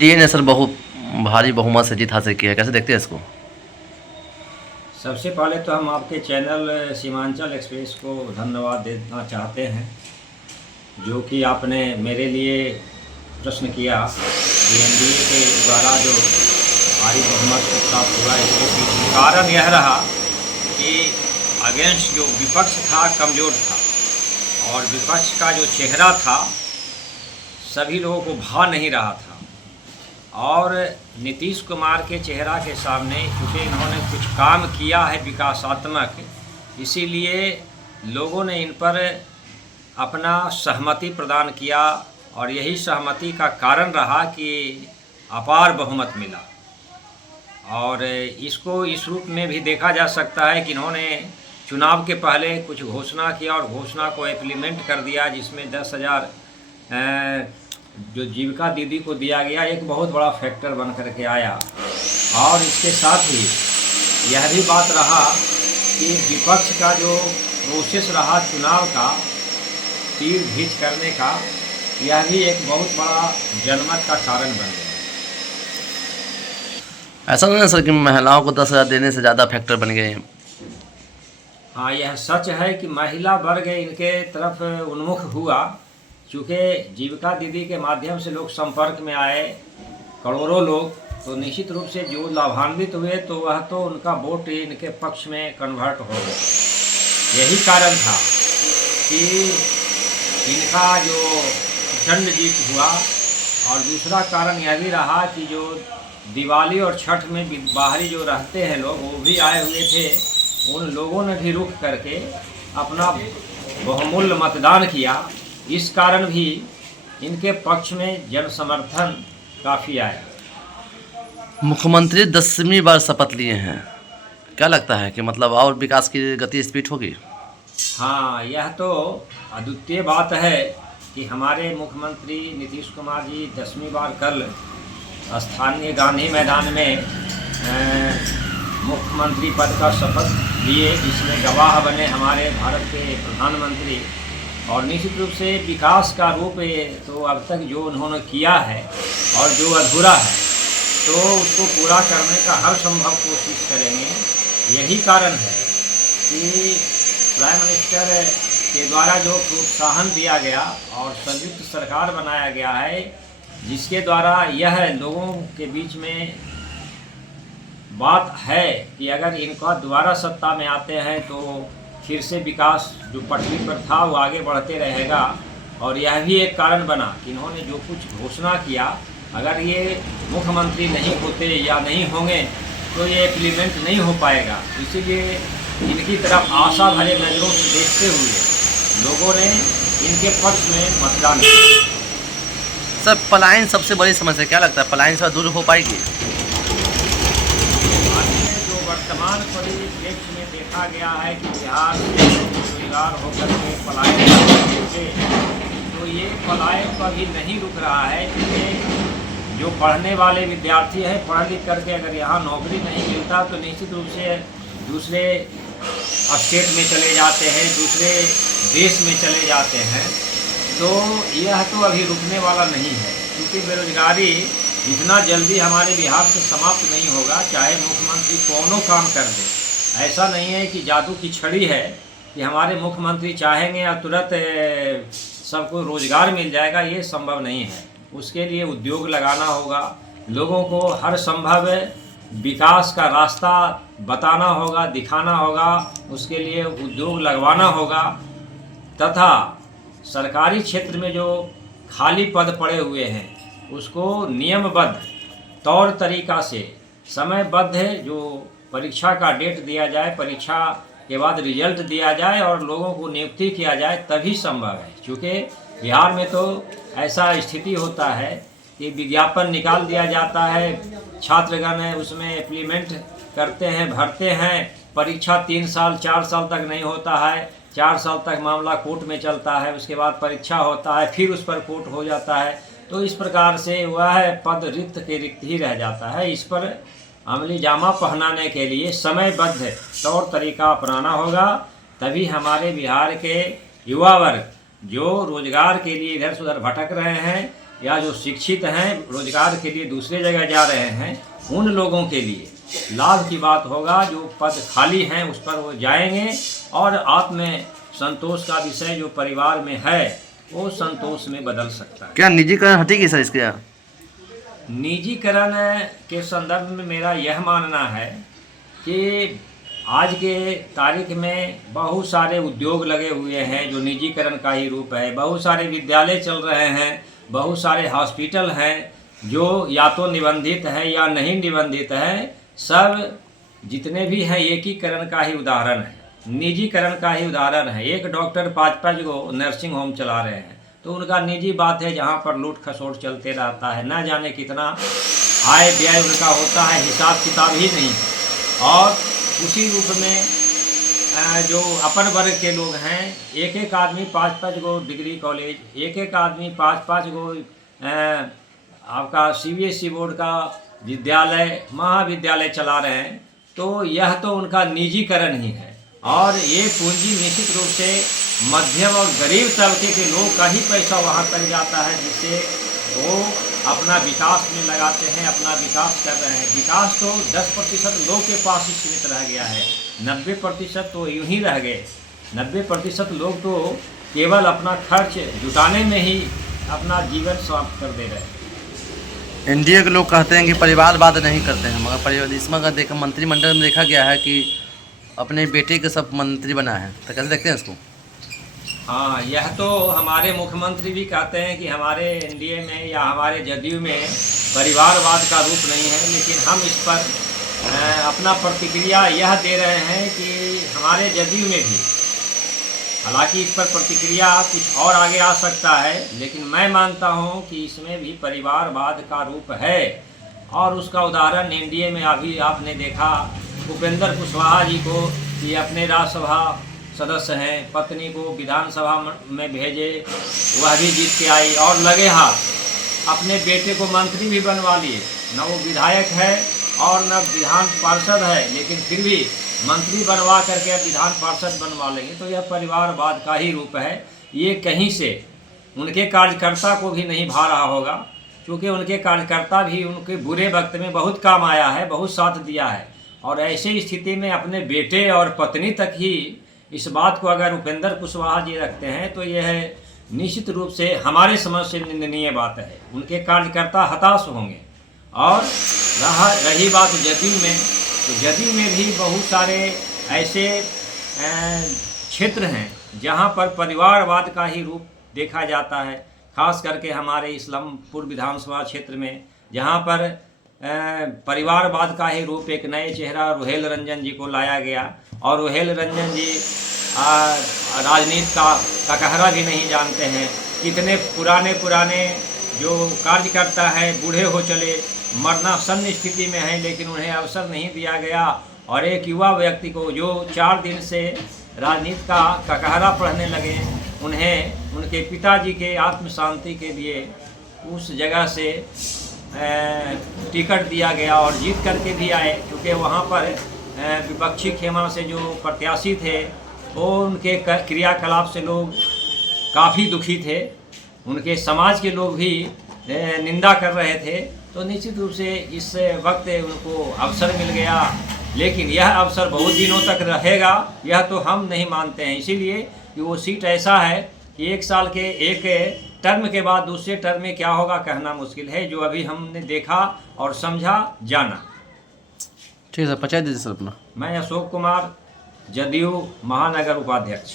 TN ने sir भारी बहुमत से जीत हासिल की है, कैसे देखते हैं इसको? सबसे पहले तो हम आपके चैनल सीमांचल एक्सप्रेस को धन्यवाद देना चाहते हैं, जो कि आपने मेरे लिए प्रश्न किया कि एनडीए के द्वारा जो भारी बहुमत प्राप्त हुआ इसके पीछे कारण यह रहा कि अगेंस्ट जो विपक्ष था कमज़ोर था, और विपक्ष का जो चेहरा था सभी लोगों को भा नहीं रहा था। और नीतीश कुमार के चेहरा के सामने क्योंकि इन्होंने कुछ काम किया है विकासात्मक, इसीलिए लोगों ने इन पर अपना सहमति प्रदान किया, और यही सहमति का कारण रहा कि अपार बहुमत मिला। और इसको इस रूप में भी देखा जा सकता है कि इन्होंने चुनाव के पहले कुछ घोषणा किया और घोषणा को इम्प्लीमेंट कर दिया, जिसमें 10,000 जो जीविका दीदी को दिया गया एक बहुत बड़ा फैक्टर बन कर के आया। और इसके साथ ही यह भी बात रहा कि विपक्ष का जो प्रोसेस रहा चुनाव का तीर घींच करने का, यह भी एक बहुत बड़ा जनमत का कारण बन गया। ऐसा नहीं है सर कि महिलाओं को 10,000 देने से ज़्यादा फैक्टर बन गए हैं? हाँ, यह सच है कि महिला वर्ग इनके तरफ उन्मुख हुआ, चूँकि जीविका दीदी के माध्यम से लोग संपर्क में आए, करोड़ों लोग, तो निश्चित रूप से जो लाभान्वित हुए तो वह तो उनका वोट इनके पक्ष में कन्वर्ट हो गया। यही कारण था कि इनका जो प्रचंड जीत हुआ। और दूसरा कारण यह भी रहा कि जो दिवाली और छठ में बाहरी जो रहते हैं लोग, वो भी आए हुए थे, उन लोगों ने भी रुक करके अपना बहुमूल्य मतदान किया। इस कारण भी इनके पक्ष में जन समर्थन काफ़ी आया। मुख्यमंत्री 10वीं बार शपथ लिए हैं, क्या लगता है कि मतलब और विकास की गति स्पीड होगी? हाँ, यह तो अद्वितीय बात है कि हमारे मुख्यमंत्री नीतीश कुमार जी 10वीं बार कल स्थानीय गांधी मैदान में मुख्यमंत्री पद का शपथ लिए, जिसमें गवाह बने हमारे भारत के प्रधानमंत्री। और निश्चित रूप से विकास का रूप तो अब तक जो उन्होंने किया है और जो अधूरा है तो उसको पूरा करने का हर संभव कोशिश करेंगे। यही कारण है कि प्राइम मिनिस्टर के द्वारा जो प्रोत्साहन दिया गया और संयुक्त सरकार बनाया गया है, जिसके द्वारा यह लोगों के बीच में बात है कि अगर इनका दोबारा सत्ता में आते हैं तो फिर से विकास जो पटरी पर था वो आगे बढ़ते रहेगा। और यह भी एक कारण बना कि इन्होंने जो कुछ घोषणा किया, अगर ये मुख्यमंत्री नहीं होते या नहीं होंगे तो ये इम्प्लीमेंट नहीं हो पाएगा। इसीलिए इनकी तरफ आशा भरे नज़रों से देखते हुए लोगों ने इनके पक्ष में मतदान किया। सर, पलायन सबसे बड़ी समस्या, क्या लगता है पलायन से दूर हो पाएगी? जो वर्तमान परिप्रेक्ष्य में देखा गया है कि बिहार में बेरोजगार होकर के पलायन करते, तो ये पलायन कभी नहीं रुक रहा है, क्योंकि जो पढ़ने वाले विद्यार्थी हैं पढ़ लिख करके अगर यहाँ नौकरी नहीं मिलता तो निश्चित रूप से दूसरे स्टेट में चले जाते हैं, दूसरे देश में चले जाते हैं। तो यह तो अभी रुकने वाला नहीं है, क्योंकि बेरोजगारी जितना जल्दी हमारे बिहार से समाप्त नहीं होगा, चाहे मुख्यमंत्री कौनों काम कर दे। ऐसा नहीं है कि जादू की छड़ी है कि हमारे मुख्यमंत्री चाहेंगे या तुरंत सबको रोजगार मिल जाएगा, ये संभव नहीं है। उसके लिए उद्योग लगाना होगा, लोगों को हर संभव विकास का रास्ता बताना होगा, दिखाना होगा, उसके लिए उद्योग लगवाना होगा, तथा सरकारी क्षेत्र में जो खाली पद पड़े हुए हैं उसको नियमबद्ध तौर तरीका से समयबद्ध जो परीक्षा का डेट दिया जाए, परीक्षा के बाद रिजल्ट दिया जाए और लोगों को नियुक्ति किया जाए, तभी संभव है। क्योंकि बिहार में तो ऐसा स्थिति होता है कि विज्ञापन निकाल दिया जाता है, छात्रगण है उसमें इम्प्लीमेंट करते हैं, भरते हैं, परीक्षा 3 साल 4 साल तक नहीं होता है, 4 साल तक मामला कोर्ट में चलता है, उसके बाद परीक्षा होता है, फिर उस पर कोर्ट हो जाता है। तो इस प्रकार से वह पद रिक्त के रिक्त ही रह जाता है। इस पर अमली जामा पहनाने के लिए समयबद्ध तौर तरीका अपनाना होगा, तभी हमारे बिहार के युवा वर्ग जो रोजगार के लिए इधर से उधर भटक रहे हैं या जो शिक्षित हैं रोजगार के लिए दूसरे जगह जा रहे हैं उन लोगों के लिए लाभ की बात होगा। जो पद खाली हैं उस पर वो जाएंगे और आत्म संतोष का विषय जो परिवार में है वो संतोष में बदल सकता है। क्या निजीकरण हटेगी सर इसके? निजीकरण के संदर्भ में मेरा यह मानना है कि आज के तारीख में बहुत सारे उद्योग लगे हुए हैं जो निजीकरण का ही रूप है। बहुत सारे विद्यालय चल रहे हैं, बहुत सारे हॉस्पिटल हैं जो या तो निबंधित हैं या नहीं निबंधित हैं। सब जितने भी हैं एकीकरण का ही उदाहरण है, निजीकरण का ही उदाहरण है। एक डॉक्टर 5-5 गो नर्सिंग होम चला रहे हैं तो उनका निजी बात है, जहाँ पर लूट खसोट चलते रहता है। ना जाने कितना आय व्यय उनका होता है, हिसाब किताब ही नहीं। और उसी रूप में जो अपर वर्ग के लोग हैं, एक एक आदमी 5-5 गो डिग्री कॉलेज, एक एक आदमी 5-5 गो आपका CBSE बोर्ड का विद्यालय महाविद्यालय चला रहे हैं। तो यह तो उनका निजीकरण ही है। और ये पूंजी निश्चित रूप से मध्यम और गरीब तबके के लोग का ही पैसा वहाँ तक जाता है, जिससे वो अपना विकास में लगाते हैं, अपना विकास कर रहे हैं। विकास तो 10% लोग के पास ही सीमित रह गया है, 90% तो यूं ही रह गए। 90% लोग तो केवल अपना खर्च जुटाने में ही अपना जीवन समाप्त कर दे रहे हैं। एनडीए के लोग कहते हैं कि परिवारवाद नहीं करते हैं, मगर परिवार इसमें अगर देखा मंत्रिमंडल में देखा गया है कि अपने बेटे के सब मंत्री बना है, तो कैसे देखते हैं इसको? हाँ, यह तो हमारे मुख्यमंत्री भी कहते हैं कि हमारे एनडीए में या हमारे जदयू में परिवारवाद का रूप नहीं है। लेकिन हम इस पर अपना प्रतिक्रिया यह दे रहे हैं कि हमारे जदयू में भी, हालांकि इस पर प्रतिक्रिया कुछ और आगे आ सकता है, लेकिन मैं मानता हूं कि इसमें भी परिवारवाद का रूप है। और उसका उदाहरण एनडीए में अभी आपने देखा, उपेंद्र कुशवाहा जी को, ये अपने राज्यसभा सदस्य हैं, पत्नी को विधानसभा में भेजे, वह भी जीत के आई। और लगे हाथ अपने बेटे को मंत्री भी बनवा लिए। न वो विधायक है और न विधान पार्षद है, लेकिन फिर भी मंत्री बनवा करके अब विधान पार्षद बनवा लेंगे। तो यह परिवारवाद का ही रूप है। ये कहीं से उनके कार्यकर्ता को भी नहीं भा रहा होगा, क्योंकि उनके कार्यकर्ता भी उनके बुरे वक्त में बहुत काम आया है, बहुत साथ दिया है। और ऐसी स्थिति में अपने बेटे और पत्नी तक ही इस बात को अगर उपेंद्र कुशवाहा जी रखते हैं तो यह निश्चित रूप से हमारे समझ से निंदनीय बात है। उनके कार्यकर्ता हताश होंगे। और रही बात जदयू में, तो जदयू में भी बहुत सारे ऐसे क्षेत्र हैं जहां पर परिवारवाद का ही रूप देखा जाता है। खास करके हमारे इस्लामपुर विधानसभा क्षेत्र में, जहां पर परिवारवाद का ही रूप एक नए चेहरा रोहेल रंजन जी को लाया गया। और रोहेल रंजन जी राजनीति का ककहरा भी नहीं जानते हैं। कितने पुराने जो कार्यकर्ता हैं बूढ़े हो चले, मरणासन्न स्थिति में हैं, लेकिन उन्हें अवसर नहीं दिया गया। और एक युवा व्यक्ति को जो 4 दिन से राजनीति का ककहरा पढ़ने लगे, उन्हें उनके पिताजी के आत्म शांति के लिए उस जगह से टिकट दिया गया और जीत करके भी आए। क्योंकि वहाँ पर विपक्षी खेमा से जो प्रत्याशी थे वो उनके क्रियाकलाप से लोग काफ़ी दुखी थे, उनके समाज के लोग भी निंदा कर रहे थे। तो निश्चित रूप से इस वक्त उनको अवसर मिल गया, लेकिन यह अवसर बहुत दिनों तक रहेगा यह तो हम नहीं मानते हैं। इसीलिए कि वो सीट ऐसा है कि 1 साल के एक टर्म के बाद दूसरे टर्म में क्या होगा कहना मुश्किल है, जो अभी हमने देखा और समझा जाना। ठीक है सर, परिचय दीजिए सर अपना। मैं अशोक कुमार, जदयू महानगर उपाध्यक्ष।